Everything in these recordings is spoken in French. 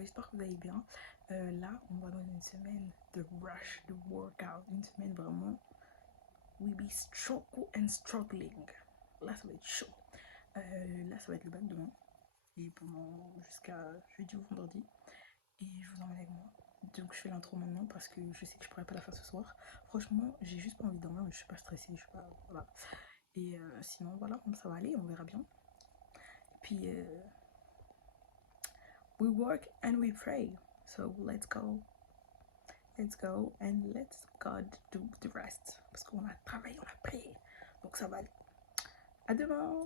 j'espère que vous allez bien. Là, on va dans une semaine de rush, de workout, une semaine vraiment, we be struggle and struggling. Là, ça va être chaud. Là, ça va être le bac demain, et pendant jusqu'à jeudi ou vendredi, et je vous emmène avec moi. Donc je fais l'intro maintenant parce que je sais que je pourrais pas la faire ce soir. Franchement, j'ai juste pas envie de dormir, mais je suis pas stressée, je suis pas... Voilà. Et sinon, voilà, ça va aller, on verra bien. Et puis, we work and we pray. So let's go. Let's go and let's God do the rest. Parce qu'on a travaillé, on a prié. Donc ça va aller. À demain.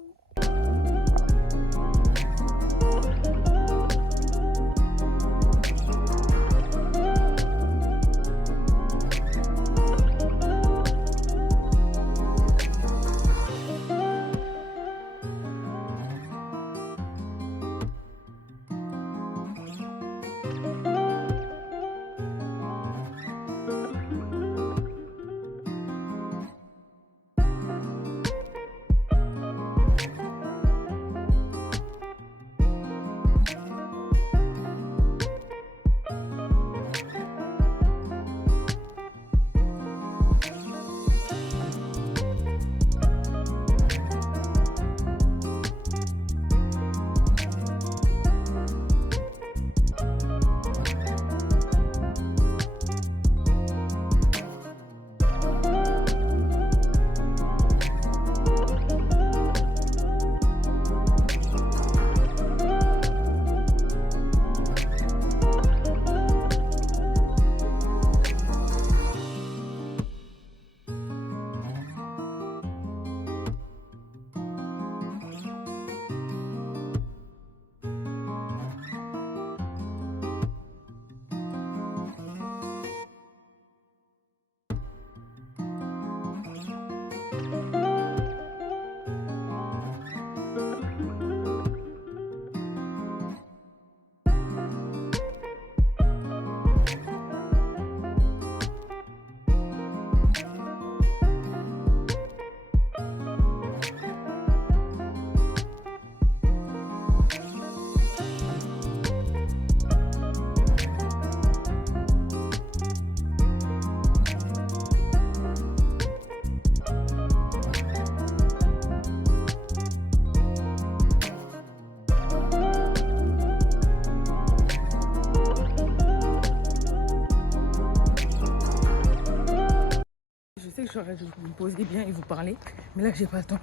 Je sais que j'aurais dû vous poser bien et vous parler, mais là j'ai pas le temps.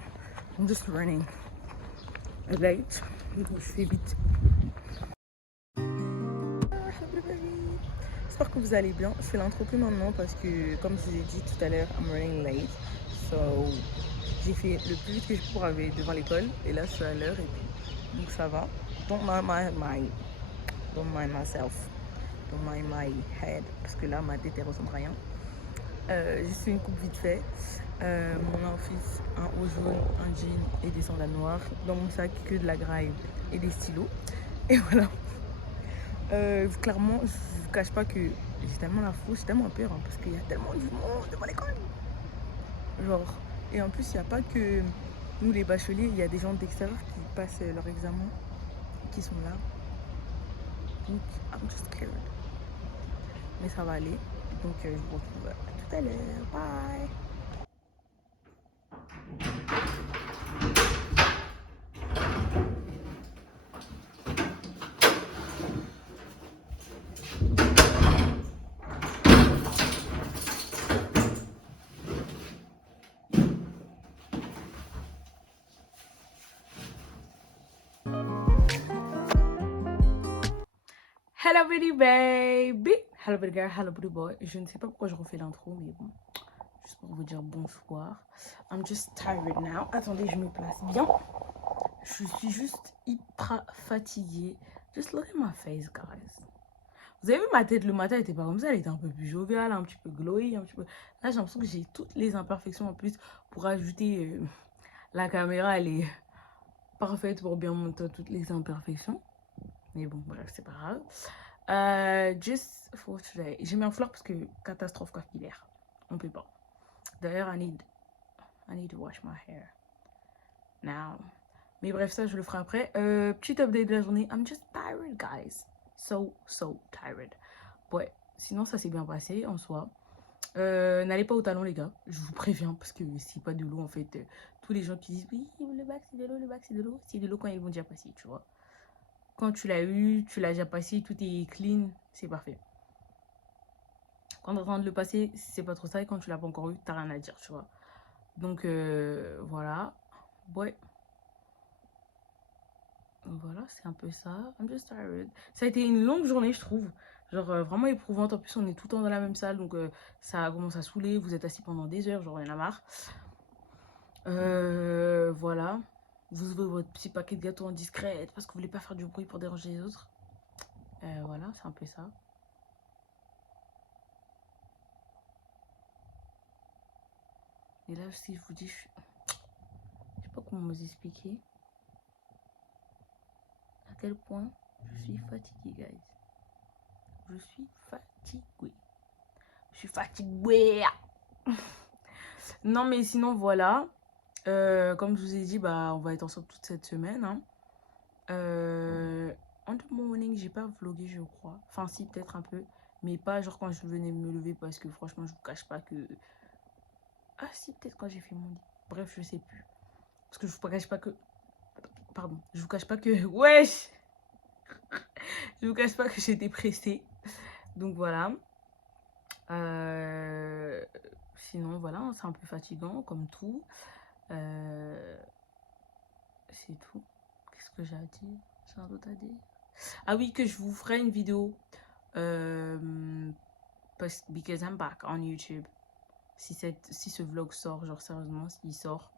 I'm just running late. Donc je fais vite. J'espère que vous allez bien. Je fais l'intro que maintenant parce que, comme je vous ai dit tout à l'heure, I'm running late. So, j'ai fait le plus vite que je pourrais arriver devant l'école. Et là, je suis à l'heure et puis, donc ça va. Don't mind myself. Don't mind my head. Parce que là, ma tête, elle ressemble à rien. J'ai fait une coupe vite fait. Mon outfit, un haut jaune, un jean et des sandales noires. Dans mon sac, que de la graille et des stylos. Et voilà. Clairement, je vous cache pas que j'ai tellement la frousse, j'ai tellement peur, hein, parce qu'il y a tellement du monde devant l'école. Genre, et en plus, il n'y a pas que nous les bacheliers, il y a des gens d'extérieur qui passent leur examen, qui sont là. Donc, I'm just scared. Mais ça va aller. Donc, je vous retrouve à tout à l'heure. Bye. Hello pretty baby, hello pretty girl, hello pretty boy. Je ne sais pas pourquoi je refais l'intro, mais bon, juste pour vous dire bonsoir. I'm just tired now. Attendez, je me place bien. Je suis juste hyper fatiguée. Just look at my face, guys. Vous avez vu ma tête le matin, elle était pas comme ça, elle était un peu plus joviale, un petit peu glowy, un petit peu... Là, j'ai l'impression que j'ai toutes les imperfections en plus pour ajouter... la caméra, elle est parfaite pour bien montrer toutes les imperfections. Mais bon, bref, c'est pas grave. Just for today. J'ai mis un foulard parce que catastrophe capillaire. On peut pas. D'ailleurs, I need to wash my hair. Now. Mais bref, ça, je le ferai après. Petit update de la journée. I'm just tired, guys. so tired. Ouais, sinon ça s'est bien passé en soi. N'allez pas au talon les gars, je vous préviens, parce que c'est pas de l'eau en fait. Tous les gens qui disent oui le bac c'est de l'eau, le bac c'est de l'eau quand ils vont déjà passer, tu vois. Quand tu l'as eu, tu l'as déjà passé, tout est clean, c'est parfait. Quand tu es en train de le passer, c'est pas trop ça, et quand tu l'as pas encore eu, t'as rien à dire, tu vois. Donc voilà, ouais. Voilà, c'est un peu ça. I'm just tired. Ça a été une longue journée, je trouve. Genre vraiment éprouvante. En plus, on est tout le temps dans la même salle. Donc ça commence à saouler. Vous êtes assis pendant des heures. Genre, il y en a marre. Voilà. Vous ouvrez votre petit paquet de gâteaux en discrète parce que vous voulez pas faire du bruit pour déranger les autres. Voilà, c'est un peu ça. Et là, si je vous dis, je sais pas comment vous expliquer à quel point je suis fatiguée, guys. Je suis fatiguée. Je suis fatiguée. Non, mais sinon, voilà. Comme je vous ai dit, bah, on va être ensemble toute cette semaine. Hein. On the morning, j'ai pas vlogué, je crois. Enfin, si, peut-être un peu. Mais pas genre quand je venais me lever parce que franchement, je vous cache pas que... Ah si, peut-être quand j'ai fait mon lit. Bref, je sais plus. Parce que je vous cache pas que... Pardon. Je vous cache pas que... Wesh. Je vous cache pas que j'étais pressée. Donc voilà. Sinon, voilà, c'est un peu fatigant comme tout. C'est tout. Qu'est-ce que j'ai à dire? J'ai un autre à dire. Ah oui, que je vous ferai une vidéo. Because I'm back on YouTube. Si ce vlog sort, genre sérieusement, s'il sort,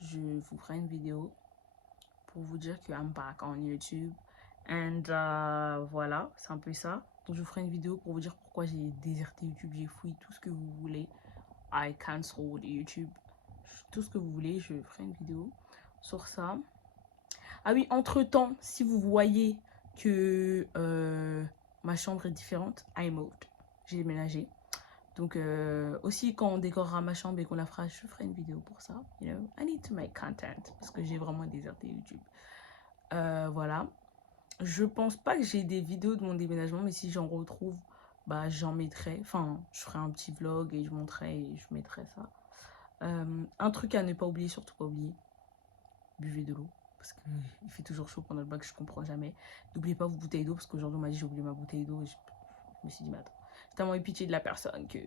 je vous ferai une vidéo pour vous dire que I'm back on YouTube. And voilà, c'est un peu ça. Donc je vous ferai une vidéo pour vous dire pourquoi j'ai déserté YouTube, j'ai fouillé tout ce que vous voulez. I cancelled YouTube. Tout ce que vous voulez, je ferai une vidéo sur ça. Ah oui, entre-temps, si vous voyez que ma chambre est différente, I moved. J'ai déménagé. Donc aussi, quand on décorera ma chambre et qu'on la fera, je ferai une vidéo pour ça. You know, I need to make content parce que j'ai vraiment déserté YouTube. Voilà. Je pense pas que j'ai des vidéos de mon déménagement, mais si j'en retrouve, bah j'en mettrai. Enfin, je ferai un petit vlog et je montrerai et je mettrai ça. Un truc à ne pas oublier, surtout pas oublier, buvez de l'eau. Parce qu'il fait toujours chaud pendant le bac, je comprends jamais. N'oubliez pas vos bouteilles d'eau, parce qu'aujourd'hui on m'a dit j'ai oublié ma bouteille d'eau. Et je me suis dit, mais attends, j'ai tellement eu pitié de la personne que...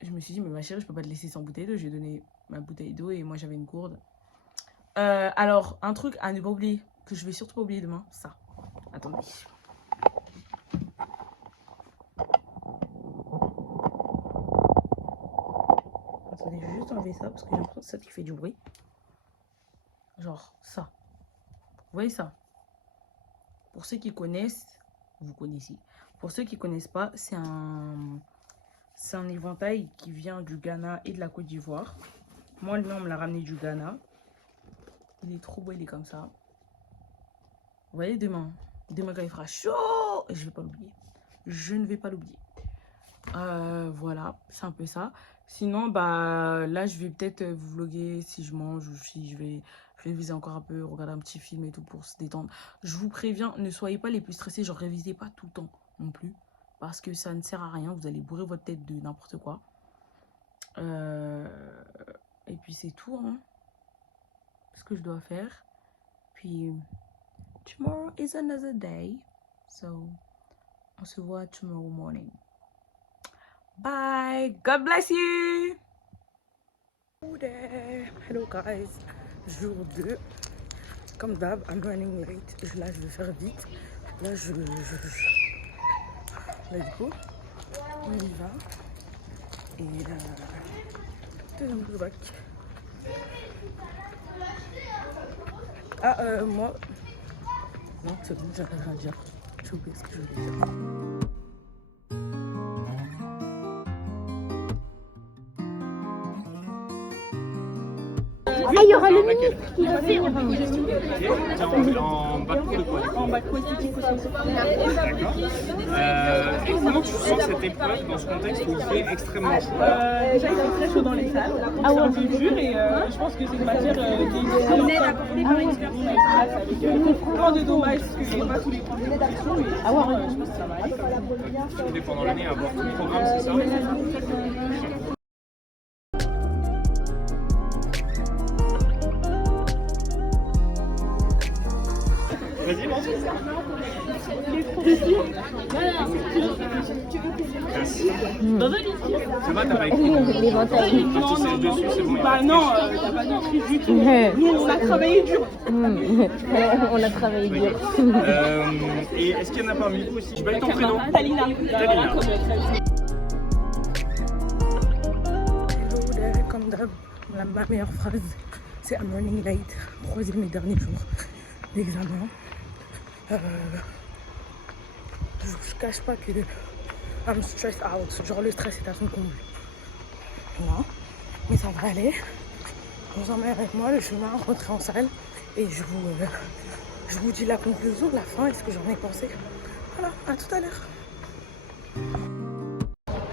Je me suis dit, mais ma chérie, je peux pas te laisser sans bouteille d'eau. J'ai donné ma bouteille d'eau et moi j'avais une gourde. Alors, un truc à ne pas oublier, que je vais surtout pas oublier demain, ça. Attendez. Attendez, je vais juste enlever ça parce que j'ai l'impression que c'est ça qui fait du bruit. Genre ça. Vous voyez ça? Pour ceux qui connaissent, vous connaissez. Pour ceux qui connaissent pas, c'est un éventail qui vient du Ghana et de la Côte d'Ivoire. Moi, lui, on me l'a ramené du Ghana. Il est trop beau, il est comme ça. Vous voyez, demain quand il fera chaud, je vais pas l'oublier. Je ne vais pas l'oublier. Voilà, c'est un peu ça. Sinon, bah là, je vais peut-être vous vlogger si je mange ou si je vais réviser encore un peu, regarder un petit film et tout pour se détendre. Je vous préviens, ne soyez pas les plus stressés, genre révisez pas tout le temps non plus. Parce que ça ne sert à rien, vous allez bourrer votre tête de n'importe quoi. Et puis c'est tout, hein. Ce que je dois faire. Puis, tomorrow is another day. So, on se voit tomorrow morning. Bye. God bless you. Hello guys. Jour 2. Comme d'hab, I'm running late. Là, je vais faire vite. Là, let's go. On y va. Et deuxième coup de bac. Ah, moi... Non, c'est bon, j'ai rien à dire. J'ai oublié ce que je voulais dire. Ah, il y aura le Laquelle? ministre qui va venir. En bac de quoi? En bac politique aussi. D'accord. Et comment tu sens cette épreuve dans ce contexte où il fait extrêmement chaud? Déjà, il fait très chaud dans les salles. Donc Ah c'est ouais. un peu dur et je pense que c'est une matière qui est difficile à apporter par l'expert. On a une classe avec plein de dommages parce qu'il n'y a pas tous les points de compétition. Mais Ah ouais. je pense que ça va aller quand même. Tous les pendant l'année, avoir tout le programme, c'est ça? Vas-y, lance. Ça va, t'as pas écrit L'éventail. quand tu sais dessus, c'est bon. Bah non, t'as pas écrit du tout. Nous, on a travaillé dur. On a travaillé dur. Et est-ce qu'il y en a parmi vous aussi? Je vais ton prénom. Talina. Talina. Comme d'hab, ma meilleure phrase, c'est I'm running late. Troisième et dernier jour d'examen. Je cache pas que I'm stressed out. Genre le stress est à son comble. Voilà. Mais ça va aller. Je vous emmène avec moi le chemin, rentrer en salle. Et je vous dis la conclusion, la fin et ce que j'en ai pensé. Voilà, à tout à l'heure.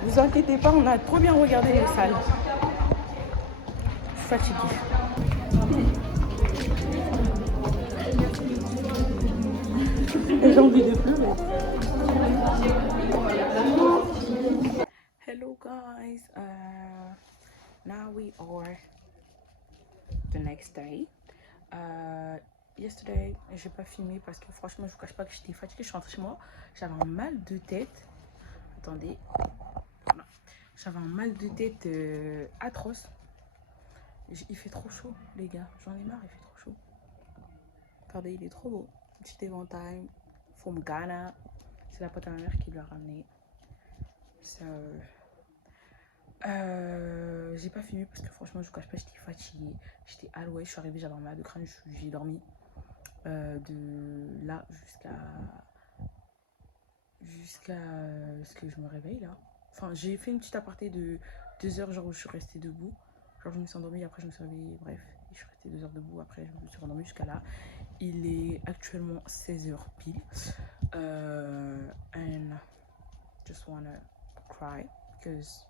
Vous inquiétez pas, on a trop bien regardé les salles. Je suis fatiguée. J'ai envie de pleurer. Hello guys, now we are the next day. Yesterday, j'ai pas filmé parce que franchement, je vous cache pas que j'étais fatiguée. Je suis rentrée chez moi, j'avais un mal de tête. Attendez, voilà. J'avais un mal de tête atroce. Il fait trop chaud, les gars. J'en ai marre, il fait trop chaud. Regardez, il est trop beau. Petit éventail from Ghana. C'est la pote à ma mère qui lui a ramené. J'ai pas filmé parce que franchement, je vous cache pas, j'étais fatiguée. J'étais à l'ouest, je suis arrivée, j'avais un mal de crâne. J'ai dormi de là jusqu'à ce que je me réveille là. Enfin, j'ai fait une petite aparté de 2 heures, genre où je suis restée debout. Genre, je me suis endormie, après je me suis réveillée, bref. Je suis restée 2 heures debout, après je me suis rendormie jusqu'à là. Il est actuellement 16 heures pile. And just wanna cry because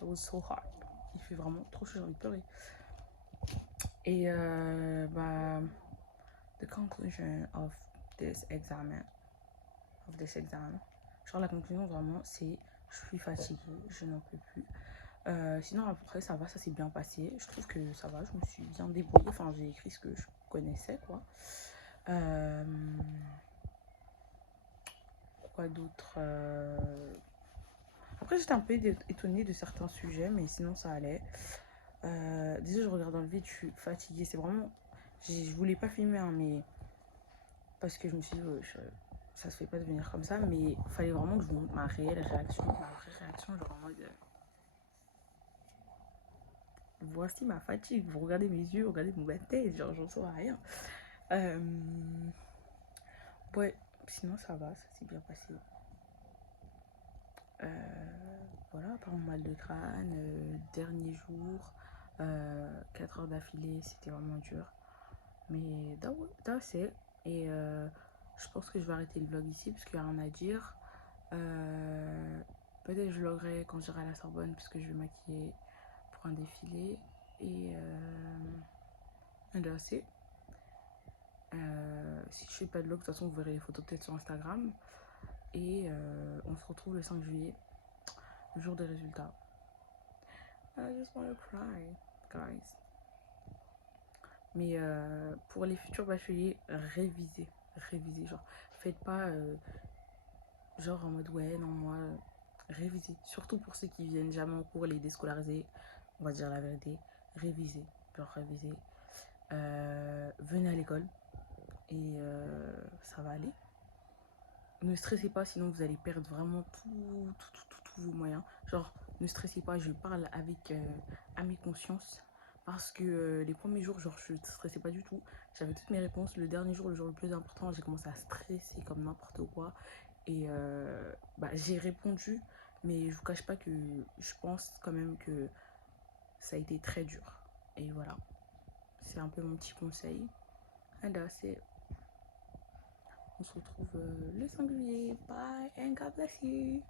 it was so hard. Il fait vraiment trop chaud, j'ai envie de pleurer. Et bah, the conclusion of this exam, genre la conclusion vraiment c'est je suis fatiguée, je n'en peux plus. Sinon après ça va, ça s'est bien passé. Je trouve que ça va, je me suis bien débrouillée. Enfin j'ai écrit ce que je connaissais quoi. Quoi d'autre? Après j'étais un peu étonnée de certains sujets, mais sinon ça allait. Déjà je regarde dans le vide, je suis fatiguée. C'est vraiment, je voulais pas filmer hein, mais parce que je me suis dit ça se fait pas de venir comme ça, mais il fallait vraiment que je vous montre ma réelle réaction, ma vraie réaction, genre en mode voici ma fatigue. Vous regardez mes yeux, regardez mon tête, genre j'en sais rien. Ouais, sinon ça va, ça s'est bien passé. Voilà, par mon mal de crâne, dernier jour, 4 heures d'affilée, c'était vraiment dur. Mais that's it. Et je pense que je vais arrêter le vlog ici parce qu'il n'y a rien à dire. Peut-être je vloggerai quand j'irai à la Sorbonne parce que je vais maquiller pour un défilé. Et that's it. Si je fais pas de vlog, de toute façon vous verrez les photos peut-être sur Instagram. Et on se retrouve le 5 juillet, le jour des résultats. I just wanna cry, guys. Mais pour les futurs bacheliers, révisez. Genre, faites pas genre en mode ouais, non, moi, révisez. Surtout pour ceux qui viennent jamais en cours, les déscolarisés, on va dire la vérité. Révisez, genre révisez. Venez à l'école et ça va aller. Ne stressez pas, sinon vous allez perdre vraiment tous vos moyens. Genre, ne stressez pas, je parle avec à mes consciences. Parce que les premiers jours, genre, je ne stressais pas du tout. J'avais toutes mes réponses. Le dernier jour, le jour le plus important, j'ai commencé à stresser comme n'importe quoi. Et bah, j'ai répondu, mais je vous cache pas que je pense quand même que ça a été très dur. Et voilà, C'est un peu mon petit conseil. And that's it. On se retrouve le 5 juillet. Bye and God bless you.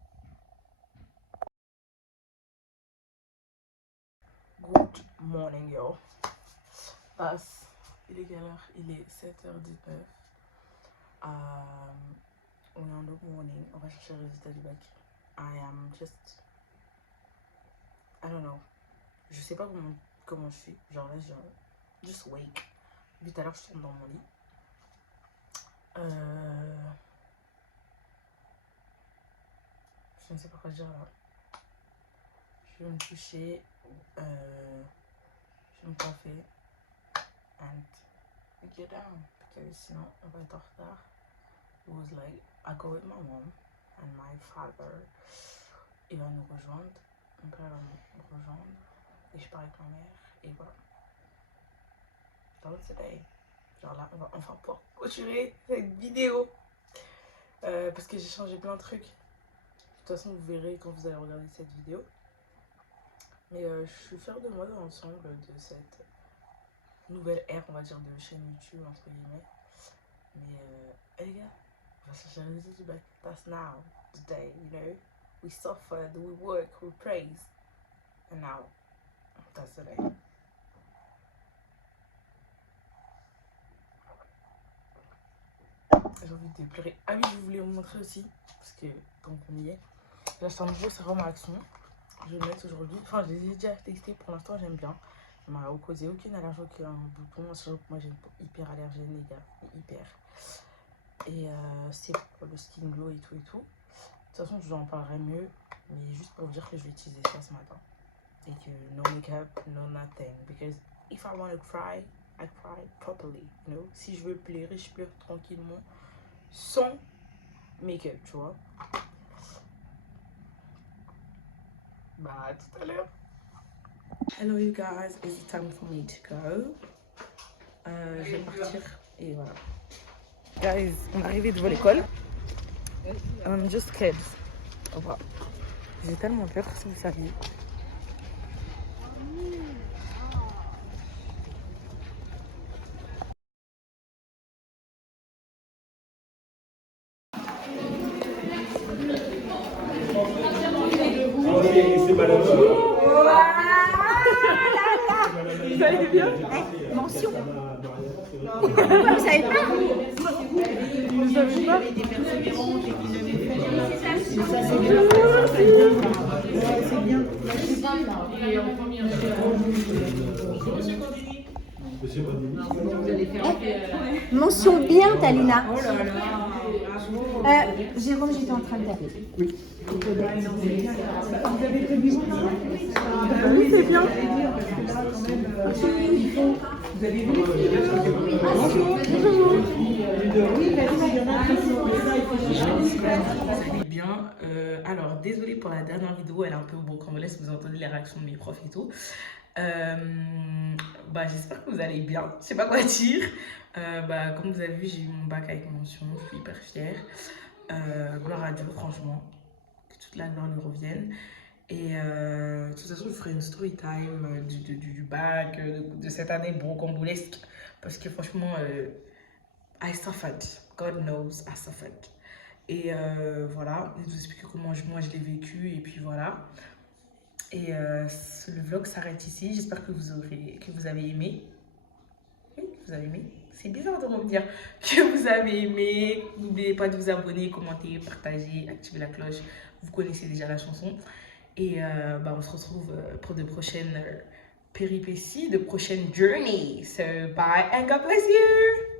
Good morning, yo. Il est quelle heure? Il est 7h19. On est en good morning. On va chercher le résultat du bac. I don't know. Je sais pas comment je suis. Genre là, just wake. Depuis tout à l'heure, je tourne dans mon lit. Je ne sais pas quoi dire là. Je vais me coucher. Je vais me coiffer. And get down. Parce que sinon, on va être en retard. It was like, I go with my mom and my father. Il va nous rejoindre. Mon père va nous rejoindre. Et je pars avec ma mère. Et voilà. That's today. Genre là, on va enfin pouvoir clôturer cette vidéo. Parce que j'ai changé plein de trucs. De toute façon, vous verrez quand vous allez regarder cette vidéo. Mais je suis fière de moi dans l'ensemble de cette nouvelle ère, on va dire, de chaîne YouTube, entre guillemets. Mais les gars, on va chercher le résultat du bac. That's now, today, you know. We suffered, we work, we praise. And now, that's today. J'ai envie de pleurer. Ah oui, je voulais vous montrer aussi, parce que tant qu'on y est, j'ai acheté un nouveau sérum à Action. Je vais le mettre aujourd'hui. Enfin, je les ai déjà testés pour l'instant, j'aime bien. Ça m'a causé aucune allergie, aucun bouton. Sachant que moi j'ai une peau hyper allergène, les gars. Hyper. Et c'est pour le skin glow et tout et tout. De toute façon, je vous en parlerai mieux. Mais juste pour vous dire que je vais utiliser ça ce matin. Et que no make-up, no nothing. Because if I want to cry, I cry properly. You know? Si je veux pleurer, je pleure tranquillement. Sans make-up, tu vois. Bah, à tout à l'heure. Hello you guys, it's time for me to go. Je vais partir et voilà. Guys, on est arrivé devant l'école. I'm just scared. Au revoir. J'ai tellement peur, si vous saviez. Vous allez bien? Mention. Vous savez pas? Vous savez pas? Mention bien, Talina. Jérôme, j'étais en train de taper. Oui. Vous avez prévu Oui, c'est bien. Vous avez vu Bien. Alors, désolée pour la dernière vidéo, elle est un peu brocambolesque, vous entendez les réactions de mes profs et tout. J'espère que vous allez bien. Je sais pas quoi dire. Comme vous avez vu, j'ai eu mon bac avec mention. Je suis hyper fière. Gloire à Dieu, franchement. Que toute la gloire lui revienne. Et de toute façon, je ferai une story time du bac, de cette année brocambolesque. Parce que franchement, I suffered. God knows I suffered. Et voilà, je vais vous expliquer comment moi je l'ai vécu. Et puis voilà. Et le vlog s'arrête ici. J'espère que vous avez aimé. Oui, vous avez aimé. C'est bizarre de revenir que vous avez aimé. N'oubliez pas de vous abonner, commenter, partager, activer la cloche. Vous connaissez déjà la chanson. Et on se retrouve pour de prochaines péripéties, de prochaines journeys. So bye and God bless you.